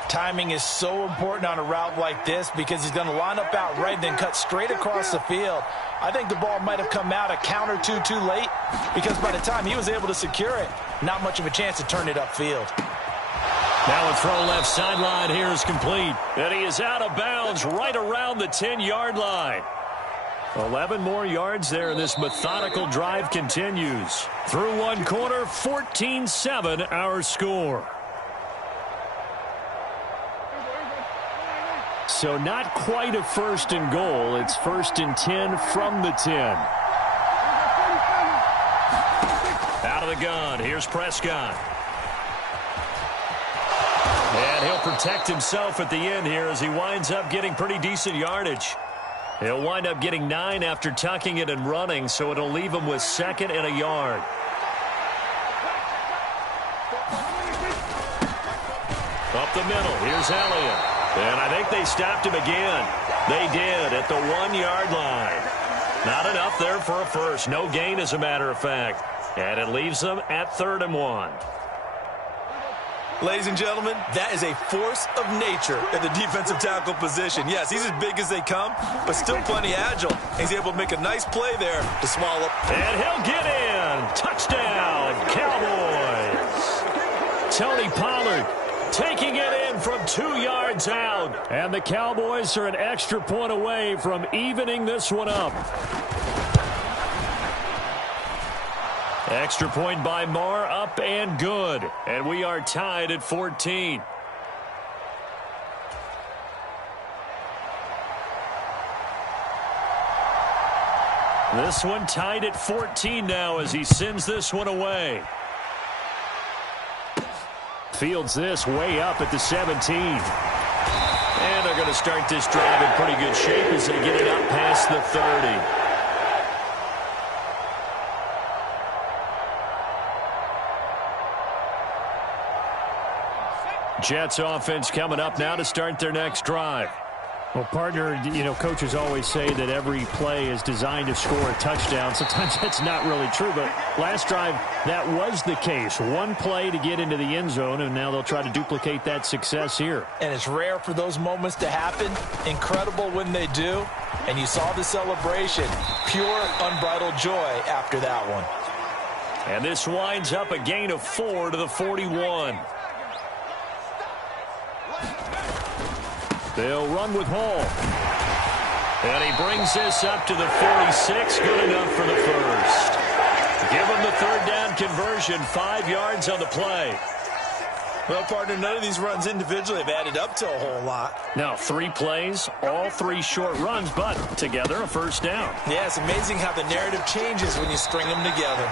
Timing is so important on a route like this because he's going to line up out right and then cut straight across the field. I think the ball might have come out a count or two too late because by the time he was able to secure it, not much of a chance to turn it upfield. Now a throw left sideline here is complete. And he is out of bounds right around the 10-yard line. 11 more yards there, and this methodical drive continues. Through one quarter, 14-7 our score. So not quite a 1st and goal. It's 1st and 10 from the 10. Out of the gun, here's Prescott. And he'll protect himself at the end here as he winds up getting pretty decent yardage. He'll wind up getting 9 after tucking it and running, so it'll leave him with 2nd and a yard. Up the middle, here's Elliott. And I think they stopped him again. They did at the 1-yard line. Not enough there for a first. No gain, as a matter of fact. And it leaves them at 3rd and 1. Ladies and gentlemen, that is a force of nature at the defensive tackle position. Yes, he's as big as they come, but still plenty agile. He's able to make a nice play there to swallow. And he'll get in. Touchdown, Cowboys. Tony Pollard taking it in from 2 yards out. And the Cowboys are an extra point away from evening this one up. Extra point by Marr, up and good. And we are tied at 14. This one tied at 14 now as he sends this one away. Fields this way up at the 17. And they're going to start this drive in pretty good shape as they get it up past the 30. Jets offense coming up now to start their next drive. Well, partner, you know, coaches always say that every play is designed to score a touchdown. Sometimes that's not really true, but last drive, that was the case. One play to get into the end zone, and now they'll try to duplicate that success here. And it's rare for those moments to happen. Incredible when they do. And you saw the celebration. Pure, unbridled joy after that one. And this winds up a gain of 4 to the 41. They'll run with Hall. And he brings this up to the 46. Good enough for the first. Give him the 3rd down conversion. 5 yards on the play. Well, partner, none of these runs individually have added up to a whole lot. Now 3 plays, all 3 short runs, but together a 1st down. Yeah, it's amazing how the narrative changes when you string them together.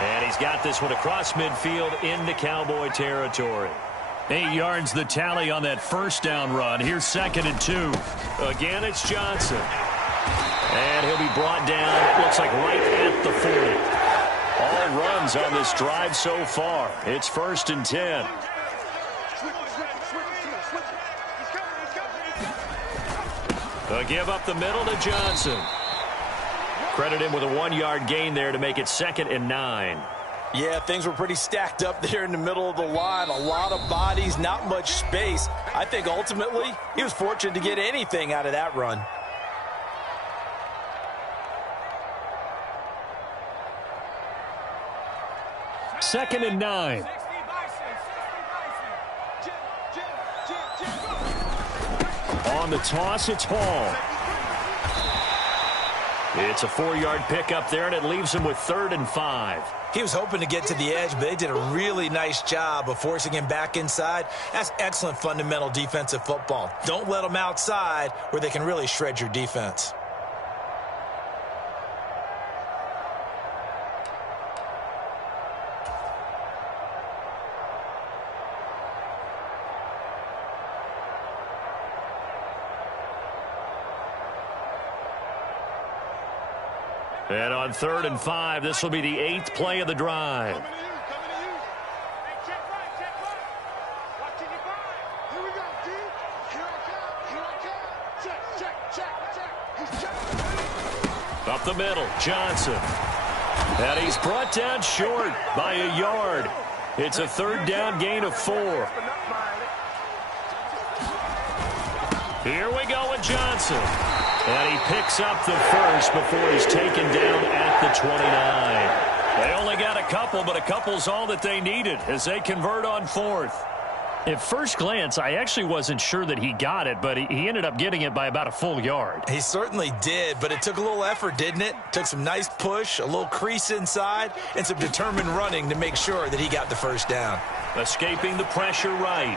And he's got this one across midfield into Cowboy territory. 8 yards the tally on that 1st down run. Here's 2nd and 2. Again, it's Johnson. And he'll be brought down, looks like right at the 40. All runs on this drive so far. It's 1st and 10. A give up the middle to Johnson. Credit him with a 1-yard gain there to make it 2nd and 9. Yeah, things were pretty stacked up there in the middle of the line. A lot of bodies, not much space. I think ultimately he was fortunate to get anything out of that run. Second and 9. On the toss, it's Hall. It's a 4-yard pickup there, and it leaves him with 3rd and 5. He was hoping to get to the edge, but they did a really nice job of forcing him back inside. That's excellent fundamental defensive football. Don't let them outside where they can really shred your defense. And on 3rd and 5, this will be the 8th play of the drive. Coming to you. Hey, check right. Watching your five. Here we go, D. Here I come. Check. He's checking. Up the middle, Johnson. And he's brought down short by a yard. It's a 3rd down gain of 4. Here we go with Johnson. And he picks up the first before he's taken down at the 29. They only got a couple, but a couple's all that they needed as they convert on 4th. At first glance, I actually wasn't sure that he got it, but he ended up getting it by about a full yard. He certainly did, but it took a little effort, didn't it? Took some nice push, a little crease inside, and some determined running to make sure that he got the first down. Escaping the pressure right.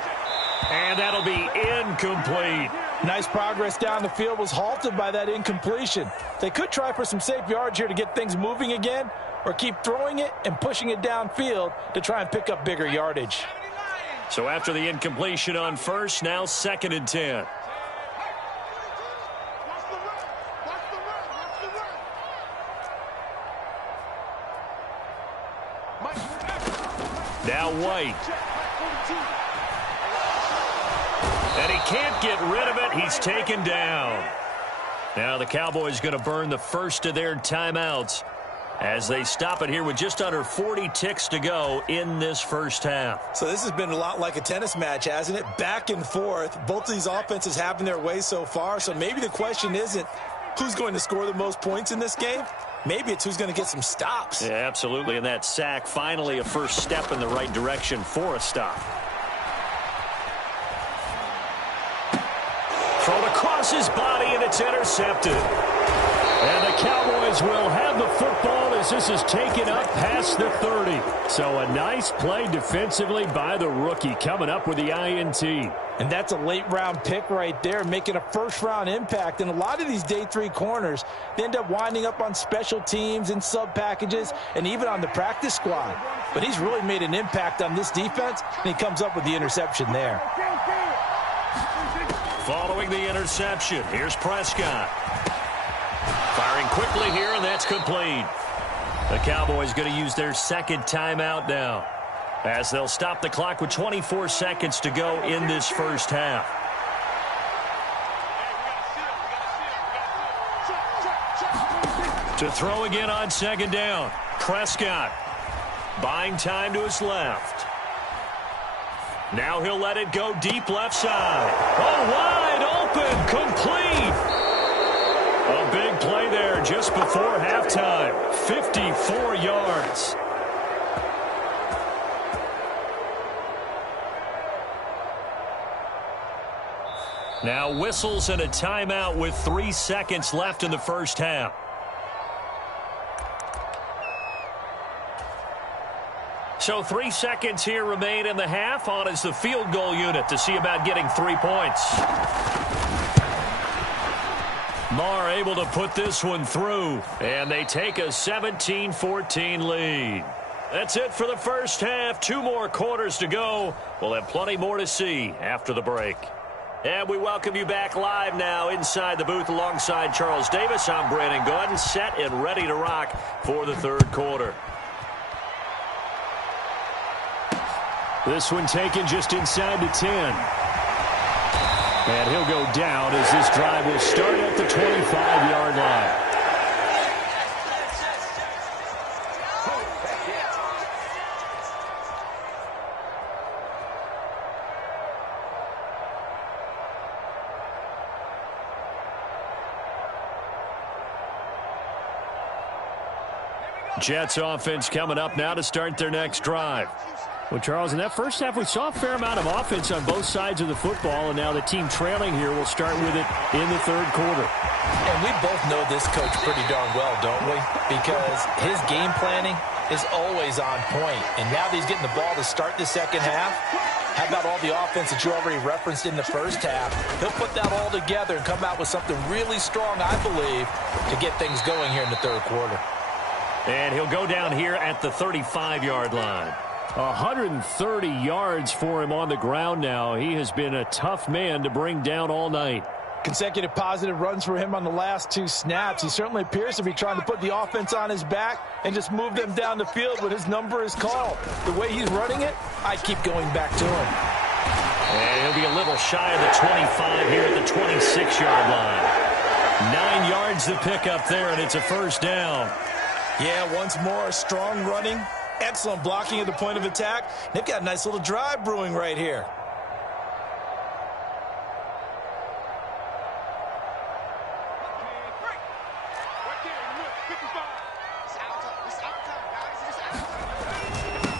And that'll be incomplete. Nice progress down the field was halted by that incompletion. They could try for some safe yards here to get things moving again, or keep throwing it and pushing it downfield to try and pick up bigger yardage. So after the incompletion on 1st, now 2nd and 10. Now White. And he can't get rid of it. He's taken down. Now the Cowboys going to burn the first of their timeouts as they stop it here with just under 40 ticks to go in this first half. So this has been a lot like a tennis match, hasn't it? Back and forth. Both of these offenses having their way so far. So maybe the question isn't who's going to score the most points in this game. Maybe it's who's going to get some stops. Yeah, absolutely. And that sack, finally a first step in the right direction for a stop. Thrown across his body, and it's intercepted. And the Cowboys will have the football as this is taken up past the 30. So a nice play defensively by the rookie coming up with the INT. And that's a late-round pick right there, making a first-round impact. And a lot of these day 3 corners, they end up winding up on special teams and sub-packages and even on the practice squad. But he's really made an impact on this defense, and he comes up with the interception there. Following the interception, here's Prescott. Firing quickly here, and that's complete. The Cowboys going to use their 2nd timeout now, as they'll stop the clock with 24 seconds to go in this first half. To throw again on 2nd down. Prescott buying time to his left. Now he'll let it go deep left side. Oh, wide open, complete. A big play there just before halftime. 54 yards. Now whistles and a timeout with 3 seconds left in the first half. So 3 seconds here remain in the half. On is the field goal unit to see about getting 3 points. Marr able to put this one through, and they take a 17-14 lead. That's it for the first half. 2 more quarters to go. We'll have plenty more to see after the break. And we welcome you back live now inside the booth alongside Charles Davis. I'm Brandon Gordon, set and ready to rock for the 3rd quarter. This one taken just inside the 10. And he'll go down as this drive will start at the 25-yard line. Jets offense coming up now to start their next drive. Well, Charles, in that first half, we saw a fair amount of offense on both sides of the football, and now the team trailing here will start with it in the third quarter. And we both know this coach pretty darn well, don't we? Because his game planning is always on point. And now that he's getting the ball to start the second half, how about all the offense that you already referenced in the first half? He'll put that all together and come out with something really strong, I believe, to get things going here in the third quarter. And he'll go down here at the 35-yard line. 130 yards for him on the ground now. He has been a tough man to bring down all night. Consecutive positive runs for him on the last 2 snaps. He certainly appears to be trying to put the offense on his back and just move them down the field when his number is called. The way he's running it, I keep going back to him. And he'll be a little shy of the 25 here at the 26-yard line. 9 yards to pick up there, and it's a first down. Yeah, once more, strong running, excellent blocking at the point of attack. They've got a nice little drive brewing right here.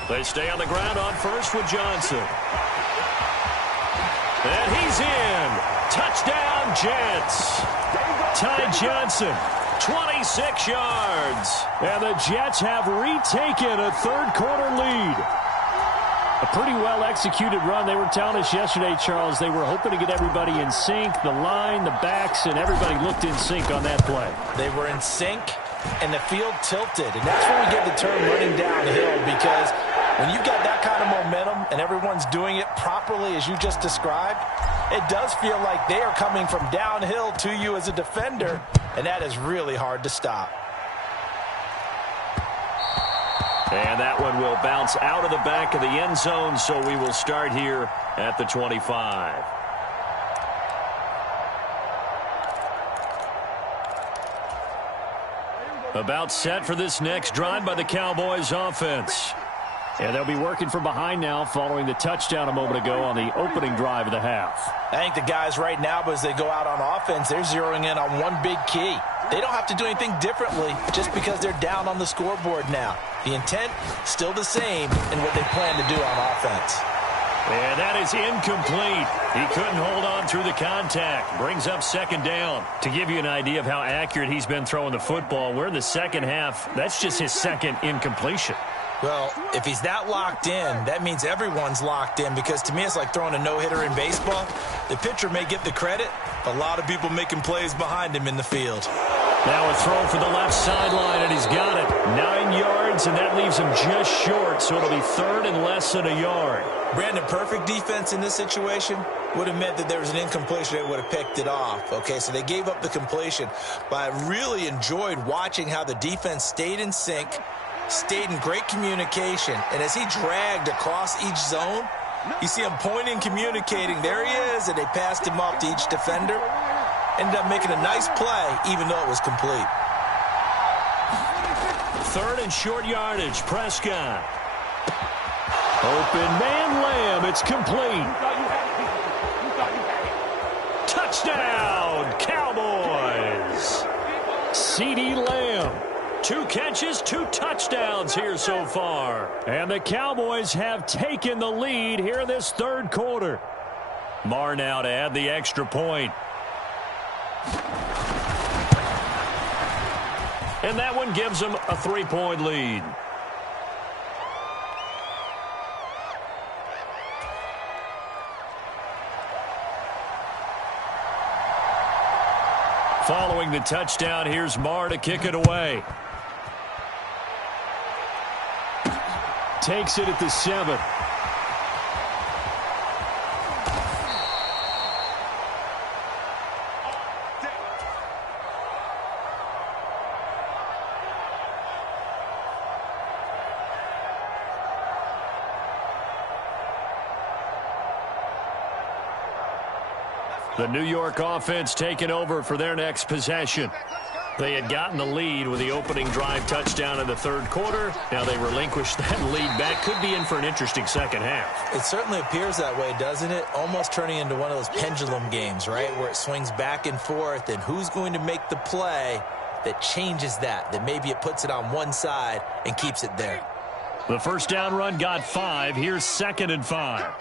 They stay on the ground on first with Johnson. And he's in. Touchdown, Jets. Ty Johnson, 26 yards. And the Jets have retaken a third-quarter lead. A pretty well-executed run. They were telling us yesterday, Charles, they were hoping to get everybody in sync, the line, the backs, and everybody looked in sync on that play. They were in sync, and the field tilted. And that's where we get the term running downhill, because when you've got that kind of momentum and everyone's doing it properly as you just described, it does feel like they are coming from downhill to you as a defender, and that is really hard to stop. And that one will bounce out of the back of the end zone, so we will start here at the 25. About set for this next drive by the Cowboys offense. And they'll be working from behind now following the touchdown a moment ago on the opening drive of the half. I think the guys right now, as they go out on offense, they're zeroing in on one big key. They don't have to do anything differently just because they're down on the scoreboard now. The intent, still the same in what they plan to do on offense. And that is incomplete. He couldn't hold on through the contact. Brings up second down. To give you an idea of how accurate he's been throwing the football, we're in the second half. That's just his second incompletion. Well, if he's that locked in, that means everyone's locked in, because to me it's like throwing a no-hitter in baseball. The pitcher may get the credit, a lot of people making plays behind him in the field. Now a throw for the left sideline, and he's got it. 9 yards, and that leaves him just short, so it'll be third and less than a yard. Brandon, perfect defense in this situation would have meant that there was an incompletion. They would have picked it off. Okay, so they gave up the completion. But I really enjoyed watching how the defense stayed in sync, stayed in great communication, and as he dragged across each zone, you see him pointing, communicating. There he is, and they passed him off to each defender. Ended up making a nice play, even though it was complete. Third and short yardage, Prescott. Open man, Lamb. It's complete. Touchdown, Cowboys. CeeDee Lamb. 2 catches, 2 touchdowns here so far. And the Cowboys have taken the lead here in this third quarter. Marr now to add the extra point. And that one gives them a 3-point lead. Following the touchdown, here's Marr to kick it away. Takes it at the 7. The New York offense taking over for their next possession. They had gotten the lead with the opening drive touchdown in the third quarter. Now they relinquished that lead back. Could be in for an interesting second half. It certainly appears that way, doesn't it? Almost turning into one of those pendulum games, right, where it swings back and forth, and who's going to make the play that changes that maybe it puts it on one side and keeps it there. The first down run got 5. Here's 2nd and 5.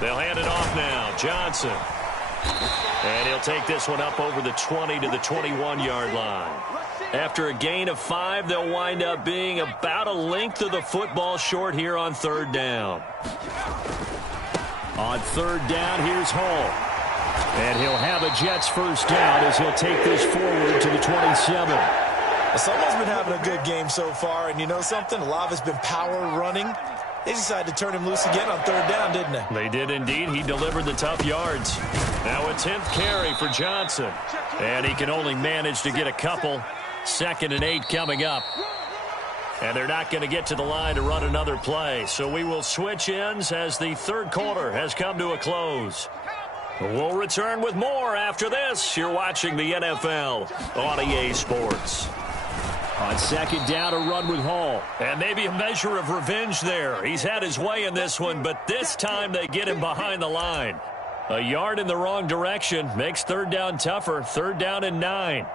They'll hand it off now. Johnson. And he'll take this one up over the 20 to the 21-yard line. After a gain of 5, they'll wind up being about a length of the football short here on 3rd down. On 3rd down, here's Hall. And he'll have a Jets first down as he'll take this forward to the 27. Someone's been having a good game so far, and you know something? A lot of it's been power running. They decided to turn him loose again on 3rd down, didn't they? They did indeed. He delivered the tough yards. Now a 10th carry for Johnson. And he can only manage to get a couple. 2nd and 8 coming up. And they're not going to get to the line to run another play. So we will switch ends as the 3rd quarter has come to a close. We'll return with more after this. You're watching the NFL on EA Sports. On 2nd down, a run with Hall. And maybe a measure of revenge there. He's had his way in this one, but this time they get him behind the line. A yard in the wrong direction makes 3rd down tougher. 3rd down and 9.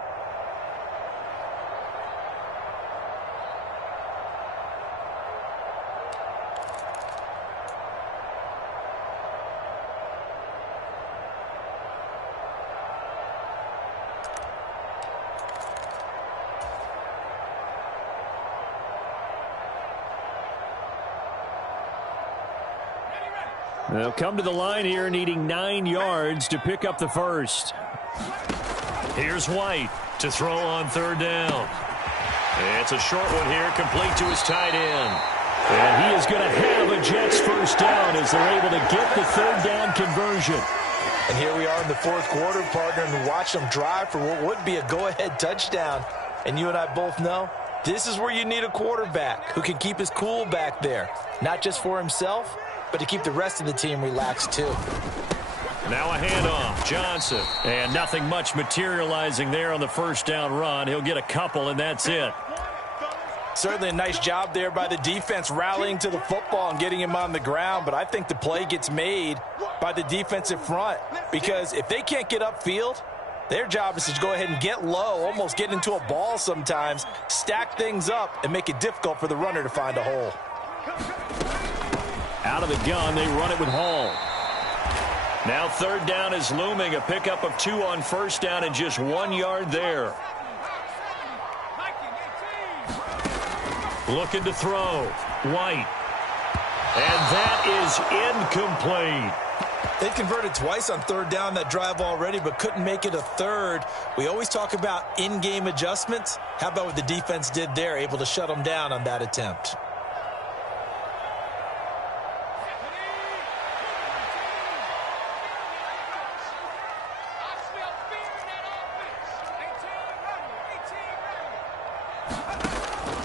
They'll come to the line here needing 9 yards to pick up the first. Here's White to throw on 3rd down. It's a short one here, complete to his tight end. And he is going to have a Jets first down as they're able to get the 3rd down conversion. And here we are in the 4th quarter, partner, and watch them drive for what would be a go-ahead touchdown. And you and I both know this is where you need a quarterback who can keep his cool back there, not just for himself, but to keep the rest of the team relaxed too. Now a handoff. Johnson. And nothing much materializing there on the first down run. He'll get a couple, and that's it. Certainly a nice job there by the defense rallying to the football and getting him on the ground, but I think the play gets made by the defensive front because if they can't get upfield, their job is to go ahead and get low, almost get into a ball sometimes, stack things up, and make it difficult for the runner to find a hole. Out of the gun, they run it with Hall. Now 3rd down is looming. A pickup of 2 on 1st down and just 1 yard there. Looking to throw. White. And that is incomplete. They converted twice on 3rd down that drive already, but couldn't make it a 3rd. We always talk about in-game adjustments. How about what the defense did there, able to shut them down on that attempt?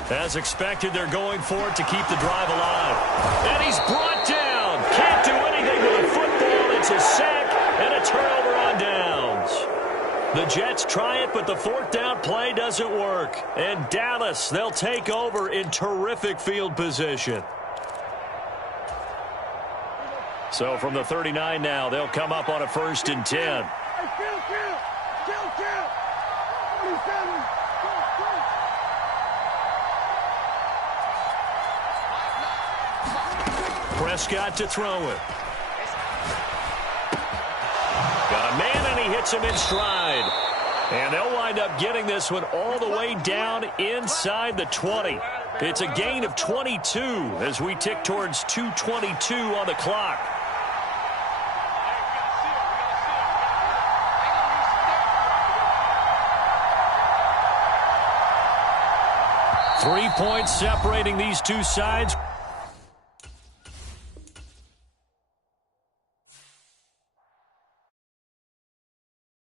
As expected, they're going for it to keep the drive alive. And he's brought down. Can't do anything with a football. It's a sack and a turnover on downs. The Jets try it, but the 4th down play doesn't work. And Dallas, they'll take over in terrific field position. So from the 39 now, they'll come up on a 1st and 10. Prescott to throw it. Got a man, and he hits him in stride. And they'll wind up getting this one all the way down inside the 20. It's a gain of 22 as we tick towards 2:22 on the clock. Three points separating these two sides.